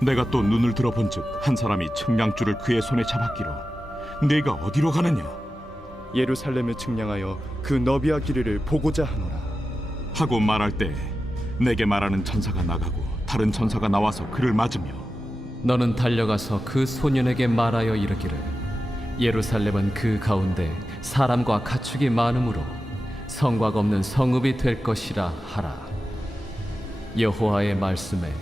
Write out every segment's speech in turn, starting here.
내가 또 눈을 들어본즉 한 사람이 측량줄을 그의 손에 잡았기로 네가 어디로 가느냐 예루살렘을 측량하여 그 너비와 길이를 보고자 하노라. 하고 말할 때 내게 말하는 천사가 나가고 다른 천사가 나와서 그를 맞으며 너는 달려가서 그 소년에게 말하여 이르기를 예루살렘은 그 가운데 사람과 가축이 많으므로 성곽 없는 성읍이 될 것이라 하라. 여호와의 말씀에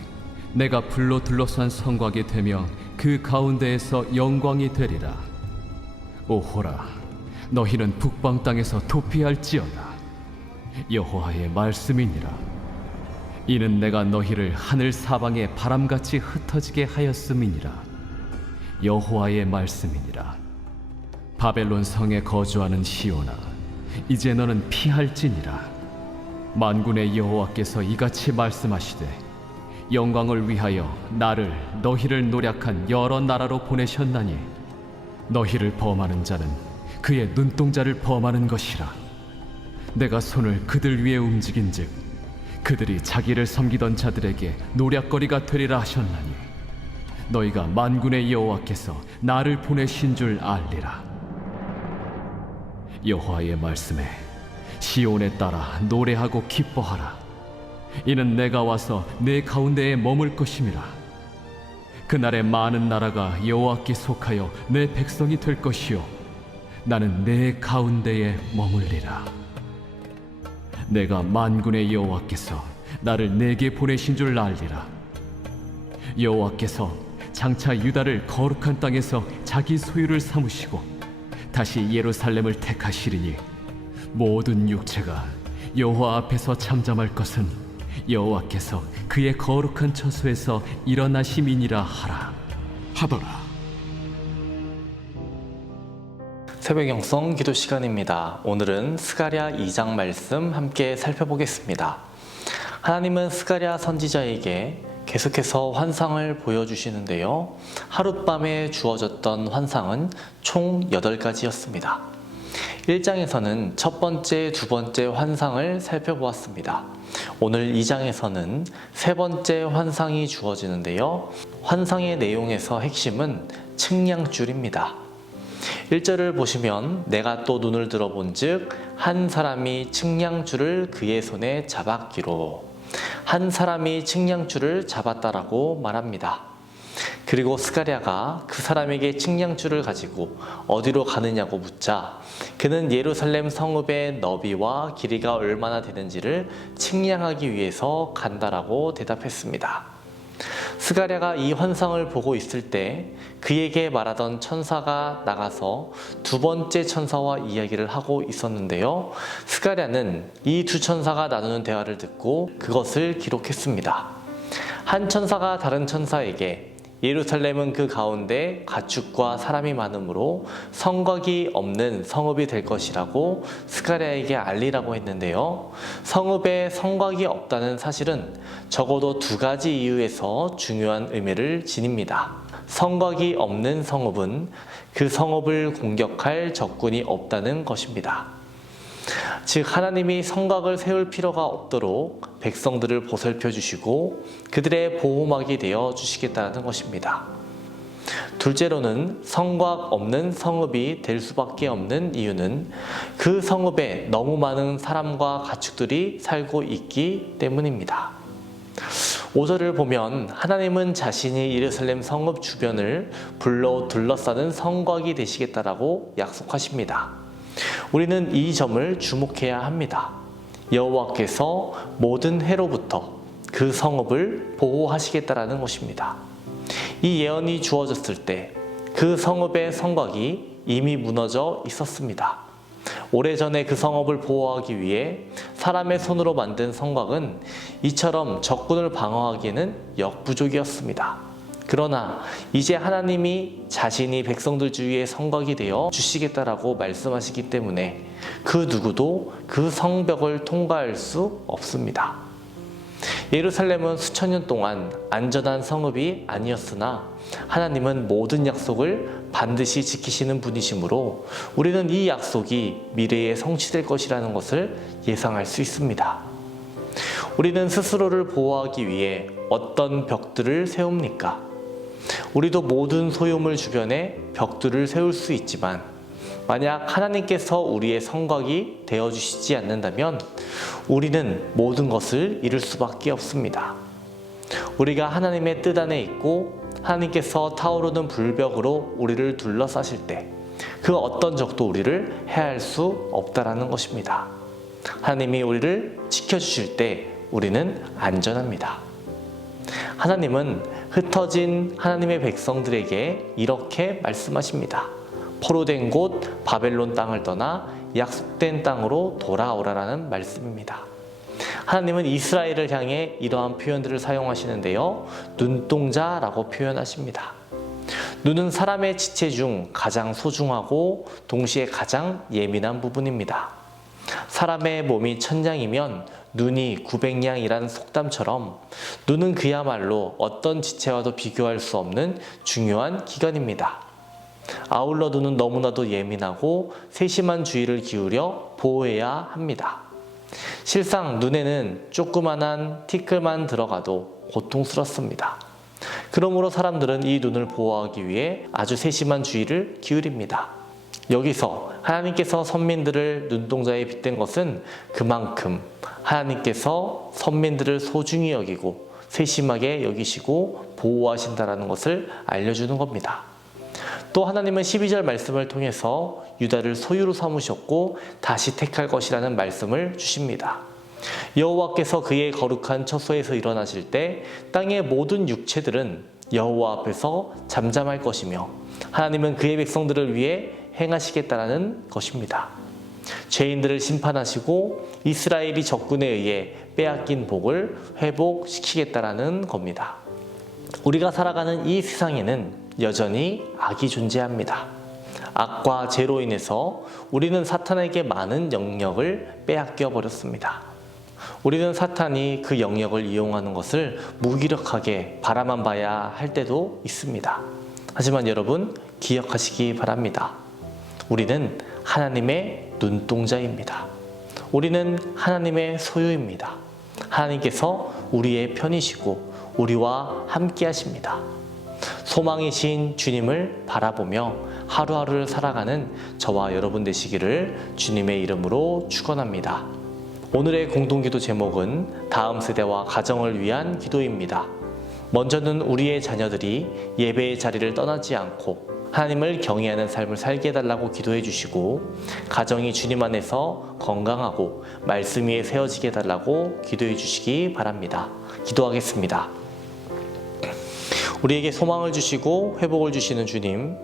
내가 불로 둘러싼 성곽이 되며 그 가운데에서 영광이 되리라. 오호라, 너희는 북방 땅에서 도피할지어다. 여호와의 말씀이니라. 이는 내가 너희를 하늘 사방에 바람같이 흩어지게 하였음이니라. 여호와의 말씀이니라. 바벨론 성에 거주하는 시온아, 이제 너는 피할지니라. 만군의 여호와께서 이같이 말씀하시되 영광을 위하여 나를 너희를 노략한 여러 나라로 보내셨나니 너희를 범하는 자는 그의 눈동자를 범하는 것이라. 내가 손을 그들 위에 움직인즉 그들이 자기를 섬기던 자들에게 노략거리가 되리라 하셨나니 너희가 만군의 여호와께서 나를 보내신 줄 알리라. 여호와의 말씀에 시온에 따라 노래하고 기뻐하라. 이는 내가 와서 내 가운데에 머물 것임이라. 그날에 많은 나라가 여호와께 속하여 내 백성이 될 것이요 나는 내 가운데에 머물리라. 내가 만군의 여호와께서 나를 내게 보내신 줄 알리라. 여호와께서 장차 유다를 거룩한 땅에서 자기 소유를 삼으시고 다시 예루살렘을 택하시리니 모든 육체가 여호와 앞에서 잠잠할 것은 여호와께서 그의 거룩한 처소에서 일어나심이니라 하더라. 새벽 영성 기도 시간입니다. 오늘은 스가랴 2장 말씀 함께 살펴보겠습니다. 하나님은 스가랴 선지자에게 계속해서 환상을 보여주시는데요. 하룻밤에 주어졌던 환상은 총 8가지였습니다. 1장에서는 첫 번째, 두 번째 환상을 살펴보았습니다. 오늘 2장에서는 세 번째 환상이 주어지는데요. 환상의 내용에서 핵심은 측량줄입니다. 1절을 보시면 내가 또 눈을 들어본즉 한 사람이 측량줄을 그의 손에 잡았기로, 한 사람이 측량줄을 잡았다라고 말합니다. 그리고 스가랴가 그 사람에게 측량줄을 가지고 어디로 가느냐고 묻자 그는 예루살렘 성읍의 너비와 길이가 얼마나 되는지를 측량하기 위해서 간다라고 대답했습니다. 스가랴가 이 환상을 보고 있을 때 그에게 말하던 천사가 나가서 두 번째 천사와 이야기를 하고 있었는데요. 스가랴는 이 두 천사가 나누는 대화를 듣고 그것을 기록했습니다. 한 천사가 다른 천사에게 예루살렘은 그 가운데 가축과 사람이 많으므로 성곽이 없는 성읍이 될 것이라고 스가랴에게 알리라고 했는데요. 성읍에 성곽이 없다는 사실은 적어도 두 가지 이유에서 중요한 의미를 지닙니다. 성곽이 없는 성읍은 그 성읍을 공격할 적군이 없다는 것입니다. 즉 하나님이 성곽을 세울 필요가 없도록 백성들을 보살펴 주시고 그들의 보호막이 되어 주시겠다는 것입니다. 둘째로는 성곽 없는 성읍이 될 수밖에 없는 이유는 그 성읍에 너무 많은 사람과 가축들이 살고 있기 때문입니다. 5절을 보면 하나님은 자신이 예루살렘 성읍 주변을 불로 둘러싸는 성곽이 되시겠다라고 약속하십니다. 우리는 이 점을 주목해야 합니다. 여호와께서 모든 해로부터 그 성읍을 보호하시겠다라는 것입니다. 이 예언이 주어졌을 때 그 성읍의 성곽이 이미 무너져 있었습니다. 오래전에 그 성읍을 보호하기 위해 사람의 손으로 만든 성곽은 이처럼 적군을 방어하기에는 역부족이었습니다. 그러나 이제 하나님이 자신이 백성들 주위의 성곽이 되어 주시겠다라고 말씀하시기 때문에 그 누구도 그 성벽을 통과할 수 없습니다. 예루살렘은 수천 년 동안 안전한 성읍이 아니었으나 하나님은 모든 약속을 반드시 지키시는 분이시므로 우리는 이 약속이 미래에 성취될 것이라는 것을 예상할 수 있습니다. 우리는 스스로를 보호하기 위해 어떤 벽들을 세웁니까? 우리도 모든 소유물 주변에 벽들을 세울 수 있지만 만약 하나님께서 우리의 성곽이 되어주시지 않는다면 우리는 모든 것을 잃을 수밖에 없습니다. 우리가 하나님의 뜻 안에 있고 하나님께서 타오르는 불벽으로 우리를 둘러싸실 때 그 어떤 적도 우리를 해할 수 없다라는 것입니다. 하나님이 우리를 지켜주실 때 우리는 안전합니다. 하나님은 흩어진 하나님의 백성들에게 이렇게 말씀하십니다. 포로된 곳 바벨론 땅을 떠나 약속된 땅으로 돌아오라라는 말씀입니다. 하나님은 이스라엘을 향해 이러한 표현들을 사용하시는데요. 눈동자라고 표현하십니다. 눈은 사람의 지체 중 가장 소중하고 동시에 가장 예민한 부분입니다. 사람의 몸이 천냥이면 눈이 900냥이라는 속담처럼 눈은 그야말로 어떤 지체와도 비교할 수 없는 중요한 기관입니다. 아울러 눈은 너무나도 예민하고 세심한 주의를 기울여 보호해야 합니다. 실상 눈에는 조그만한 티끌만 들어가도 고통스럽습니다. 그러므로 사람들은 이 눈을 보호하기 위해 아주 세심한 주의를 기울입니다. 여기서 하나님께서 선민들을 눈동자에 빗댄 것은 그만큼 하나님께서 선민들을 소중히 여기고 세심하게 여기시고 보호하신다는 것을 알려주는 겁니다. 또 하나님은 12절 말씀을 통해서 유다를 소유로 삼으셨고 다시 택할 것이라는 말씀을 주십니다. 여호와께서 그의 거룩한 처소에서 일어나실 때 땅의 모든 육체들은 여호와 앞에서 잠잠할 것이며 하나님은 그의 백성들을 위해 행하시겠다라는 것입니다. 죄인들을 심판하시고 이스라엘이 적군에 의해 빼앗긴 복을 회복시키겠다라는 겁니다. 우리가 살아가는 이 세상에는 여전히 악이 존재합니다. 악과 죄로 인해서 우리는 사탄에게 많은 영역을 빼앗겨 버렸습니다. 우리는 사탄이 그 영역을 이용하는 것을 무기력하게 바라만 봐야 할 때도 있습니다. 하지만 여러분 기억하시기 바랍니다. 우리는 하나님의 눈동자입니다. 우리는 하나님의 소유입니다. 하나님께서 우리의 편이시고 우리와 함께 하십니다. 소망이신 주님을 바라보며 하루하루를 살아가는 저와 여러분 되시기를 주님의 이름으로 축원합니다. 오늘의 공동기도 제목은 다음 세대와 가정을 위한 기도입니다. 먼저는 우리의 자녀들이 예배의 자리를 떠나지 않고 하나님을 경외하는 삶을 살게 해달라고 기도해 주시고 가정이 주님 안에서 건강하고 말씀 위에 세워지게 해달라고 기도해 주시기 바랍니다. 기도하겠습니다. 우리에게 소망을 주시고 회복을 주시는 주님,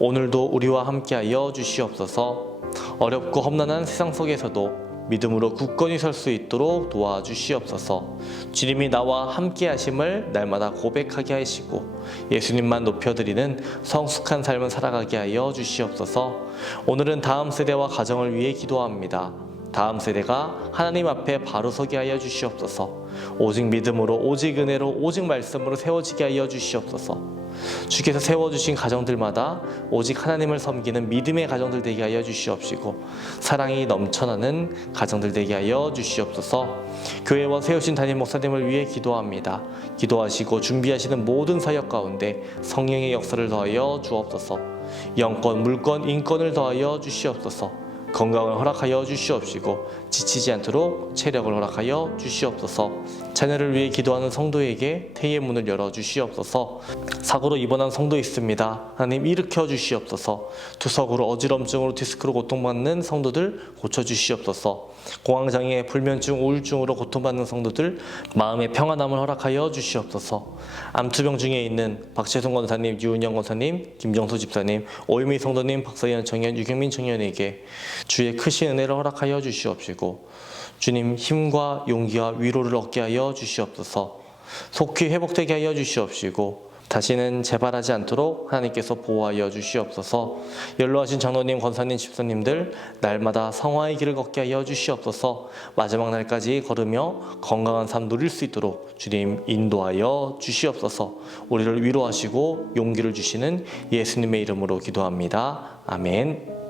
오늘도 우리와 함께하여 주시옵소서. 어렵고 험난한 세상 속에서도 믿음으로 굳건히 설 수 있도록 도와주시옵소서. 주님이 나와 함께 하심을 날마다 고백하게 하시고 예수님만 높여드리는 성숙한 삶을 살아가게 하여 주시옵소서. 오늘은 다음 세대와 가정을 위해 기도합니다. 다음 세대가 하나님 앞에 바로 서게 하여 주시옵소서. 오직 믿음으로 오직 은혜로 오직 말씀으로 세워지게 하여 주시옵소서. 주께서 세워주신 가정들마다 오직 하나님을 섬기는 믿음의 가정들 되게 하여 주시옵시고 사랑이 넘쳐나는 가정들 되게 하여 주시옵소서. 교회와 세우신 담임 목사님을 위해 기도합니다. 기도하시고 준비하시는 모든 사역 가운데 성령의 역사를 더하여 주옵소서. 영권, 물권, 인권을 더하여 주시옵소서. 건강을 허락하여 주시옵시고 지치지 않도록 체력을 허락하여 주시옵소서. 자녀를 위해 기도하는 성도에게 태의 문을 열어 주시옵소서. 사고로 입원한 성도 있습니다. 하나님 일으켜 주시옵소서. 투석으로 어지럼증으로 디스크로 고통받는 성도들 고쳐 주시옵소서. 공황장애, 불면증, 우울증으로 고통받는 성도들 마음의 평안함을 허락하여 주시옵소서. 암투병 중에 있는 박재송 권사님, 유은영 권사님, 김정수 집사님, 오유미 성도님, 박서연 청년, 유경민 청년에게 주의 크신 은혜를 허락하여 주시옵시고 주님 힘과 용기와 위로를 얻게 하여 주시옵소서. 속히 회복되게 하여 주시옵시고 다시는 재발하지 않도록 하나님께서 보호하여 주시옵소서. 연로하신 장로님, 권사님, 집사님들 날마다 성화의 길을 걷게 하여 주시옵소서. 마지막 날까지 걸으며 건강한 삶 누릴 수 있도록 주님 인도하여 주시옵소서. 우리를 위로하시고 용기를 주시는 예수님의 이름으로 기도합니다. 아멘.